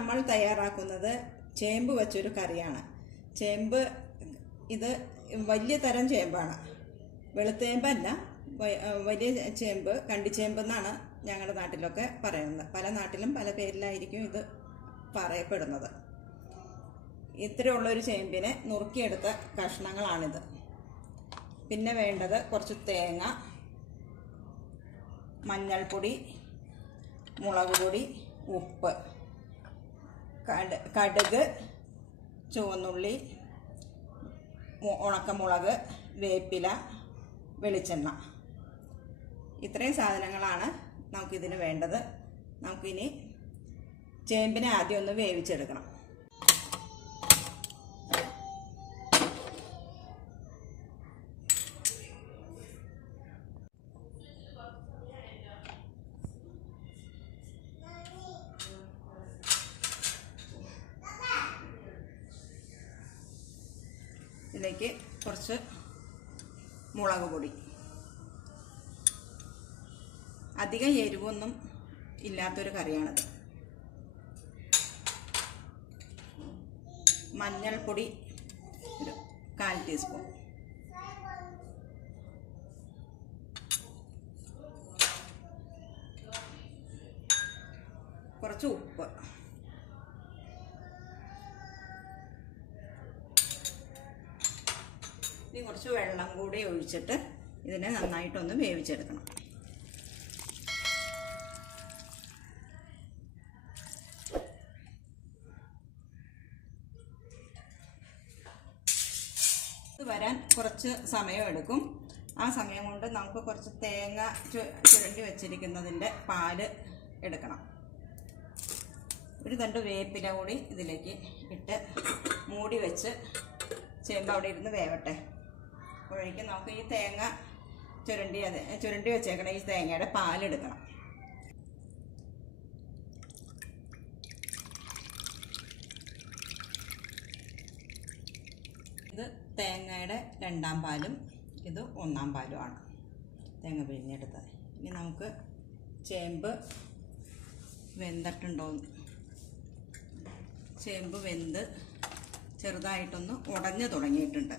നമ്മൾ തയ്യാറാക്കുന്നത് ചേമ്പ് വെച്ചൊരു കറിയാണ്. ചേമ്പ് ഇത് വലിയ തരം ചേമ്പാണ്, വെളുത്തേമ്പല്ല, വലിയ ചേമ്പ്, കണ്ടിച്ചേമ്പ് എന്നാണ് ഞങ്ങളുടെ നാട്ടിലൊക്കെ പറയുന്നത്. പല നാട്ടിലും പല പേരിലായിരിക്കും ഇത് പറയപ്പെടുന്നത്. ഇത്രയുള്ളൊരു ചേമ്പിനെ നുറുക്കിയെടുത്ത കഷ്ണങ്ങളാണിത്. പിന്നെ വേണ്ടത് കുറച്ച് തേങ്ങ, മഞ്ഞൾപ്പൊടി, മുളക് പൊടി, ഉപ്പ്, കടുക്, ചുവന്നുള്ളി, ഉണക്കമുളക്, വേപ്പില, വെളിച്ചെണ്ണ. ഇത്രയും സാധനങ്ങളാണ് നമുക്കിതിന് വേണ്ടത്. നമുക്കിനി ചേമ്പിനെ ആദ്യം ഒന്ന് വേവിച്ചെടുക്കണം. ഇതിലേക്ക് കുറച്ച് മുളക് പൊടി, അധികം എരിവൊന്നും ഇല്ലാത്തൊരു കറിയാണിത്. മഞ്ഞൾപ്പൊടി ഒരു 1/4 ടീസ്പൂൺ, കുറച്ച് ഉപ്പ്, ഇനി കുറച്ച് വെള്ളം കൂടി ഒഴിച്ചിട്ട് ഇതിനെ നന്നായിട്ടൊന്ന് വേവിച്ചെടുക്കണം. ഇത് വരാൻ കുറച്ച് സമയമെടുക്കും. ആ സമയം കൊണ്ട് നമുക്ക് കുറച്ച് തേങ്ങ ചുരണ്ടി വെച്ചിരിക്കുന്നതിൻ്റെ പാല് എടുക്കണം. ഒരു തണ്ട് വേപ്പില കൂടി ഇതിലേക്ക് ഇട്ട് മൂടി വെച്ച് ചേമ്പ് അവിടെ ഇരുന്ന് വേവട്ടെ. അപ്പോഴേക്കും നമുക്ക് ഈ തേങ്ങ ചുരണ്ടി വെച്ചേക്കണ ഈ തേങ്ങയുടെ പാലെടുക്കണം. ഇത് തേങ്ങയുടെ 2ാം പാലും ഇത് 1ാം പാലുമാണ് തേങ്ങ പിഴിഞ്ഞെടുത്തത്. ഇനി നമുക്ക് ചേമ്പ് വെന്തിട്ടുണ്ടോ, ചേമ്പ് വെന്ത് ചെറുതായിട്ടൊന്ന് ഉടഞ്ഞു തുടങ്ങിയിട്ടുണ്ട്.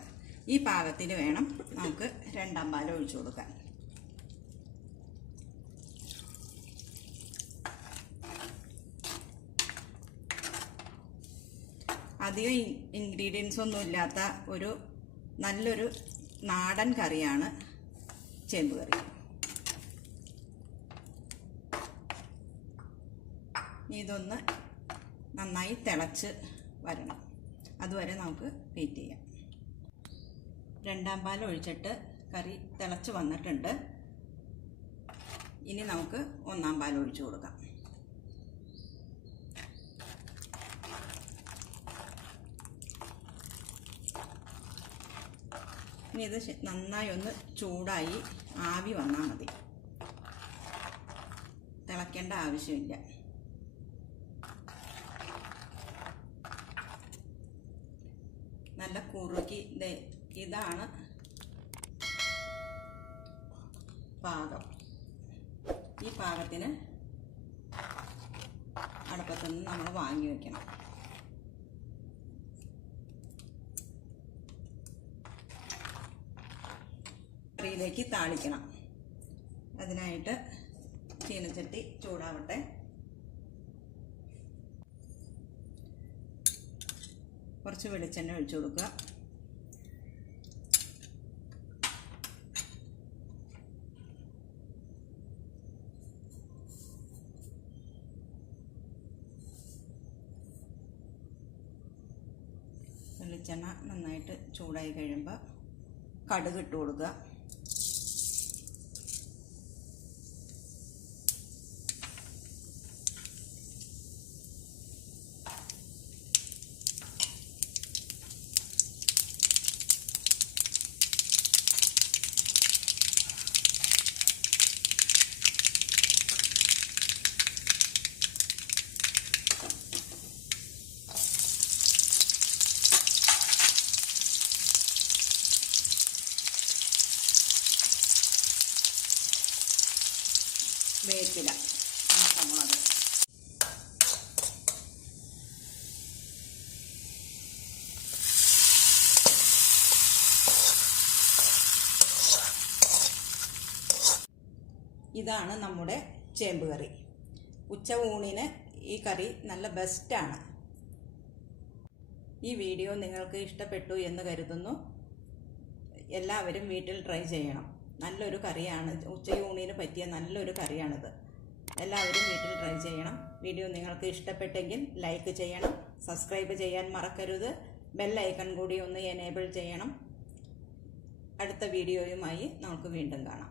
ഈ പാകത്തിന് വേണം നമുക്ക് 2ാം പാൽ ഒഴിച്ചു കൊടുക്കാൻ. അധികം ഇൻഗ്രീഡിയൻസ് ഒന്നും ഇല്ലാത്ത ഒരു നല്ലൊരു നാടൻ കറിയാണ് ചേമ്പ് കറി. ഇതൊന്ന് നന്നായി തിളച്ച് വരണം, അതുവരെ നമുക്ക് വെയിറ്റ് ചെയ്യാം. 2ാം പാൽ ഒഴിച്ചിട്ട് കറി തിളച്ച് വന്നിട്ടുണ്ട്. ഇനി നമുക്ക് 1ാം പാൽ ഒഴിച്ചു കൊടുക്കാം. ഇനി ഇത് നന്നായി ഒന്ന് ചൂടായി ആവി വന്നാൽ മതി, തിളയ്ക്കേണ്ട ആവശ്യമില്ല. നല്ല കുറുക്കി ഇതാണ് പാകം. ഈ പാകത്തിന് അടുപ്പത്തുനിന്ന് നമ്മൾ വാങ്ങി വയ്ക്കണം. കറിയിലേക്ക് താളിക്കണം. അതിനായിട്ട് ചീനച്ചട്ടി ചൂടാവട്ടെ. കുറച്ച് വെളിച്ചെണ്ണ ഒഴിച്ചു കൊടുക്കുക. വെളിച്ചെണ്ണ നന്നായിട്ട് ചൂടായി കഴിയുമ്പോൾ കടുക് ഇട്ട് കൊടുക്കുക. വേപ്പില, ഉണക്കമുളക്, ഇതാണ് നമ്മുടെ ചേമ്പ് കറി. ഉച്ച ഊണിന് ഈ കറി നല്ല ബെസ്റ്റാണ്. ഈ വീഡിയോ നിങ്ങൾക്ക് ഇഷ്ടപ്പെട്ടു എന്ന് കരുതുന്നു. എല്ലാവരും വീട്ടിൽ ട്രൈ ചെയ്യണം. നല്ലൊരു കറിയാണ്, ഉച്ചയൂണിന് പറ്റിയ നല്ലൊരു കറിയാണിത്. എല്ലാവരും വീട്ടിൽ ട്രൈ ചെയ്യണം. വീഡിയോ നിങ്ങൾക്ക് ഇഷ്ടപ്പെട്ടെങ്കിൽ ലൈക്ക് ചെയ്യണം, സബ്സ്ക്രൈബ് ചെയ്യാൻ മറക്കരുത്. ബെൽ ഐക്കൺ കൂടി ഒന്ന് എനേബിൾ ചെയ്യണം. അടുത്ത വീഡിയോയുമായി നമുക്ക് വീണ്ടും കാണാം.